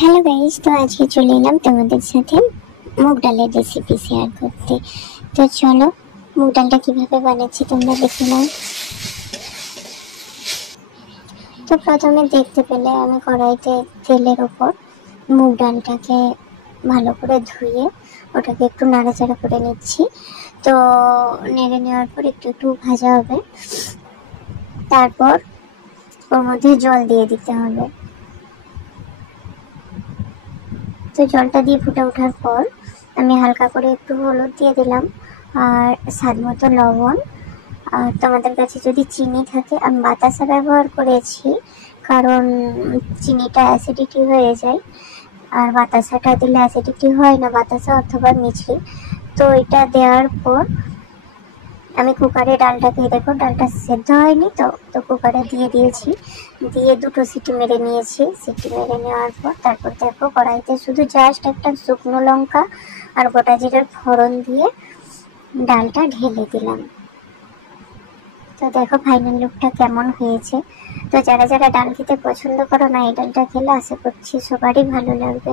Hello guys, তো আজকে চলে এলাম তোমাদের সাথে মুগ ডালের রেসিপি শেয়ার করতে। তো চলো মুগ ডালটা কিভাবে বানাচ্ছি তোমরা দেখে নাও। তো প্রথমে দেখতে পেলে আমি কড়াইতে তেলের ওপর মুগ ডালটাকে ভালো করে ধুয়ে ওটাকে একটু নাড়াচাড়া করে নিচ্ছি। তো নেড়ে নেওয়ার পর একটু একটু ভাজা হবে, তারপর ওর মধ্যে জল দিয়ে দিতে হবে। তো জলটা দিয়ে ফুটে ওঠার পর আমি হালকা করে একটু হলুদ দিয়ে দিলাম আর স্বাদ মতো লবণ। আর তোমাদের কাছে যদি চিনি থাকে, আমি বাতাসা ব্যবহার করেছি কারণ চিনিটা অ্যাসিডিটি হয়ে যায়, আর বাতাসাটা দিলে অ্যাসিডিটি হয় না, বাতাসা অথবা মিছরি। তো এটা দেওয়ার পর আমি কুকারে ডালটাকে, দেখো ডালটা সেদ্ধ হয়নি, তো কুকারে দিয়ে দিয়েছি, দিয়ে দুটো সিটি মেরে নিয়েছি। সিটি মেরে নেওয়ার পর তারপর দেখো কড়াইতে শুধু জাস্ট একটা শুকনো লঙ্কা আর গোটা জিরার ফোড়ন দিয়ে ডালটা ঢেলে দিলাম। তো দেখো ফাইনাল লুকটা কেমন হয়েছে। তো যারা যারা ডাল খেতে পছন্দ করো না, এই ডালটা খেলে আশা করছি সবারই ভালো লাগবে।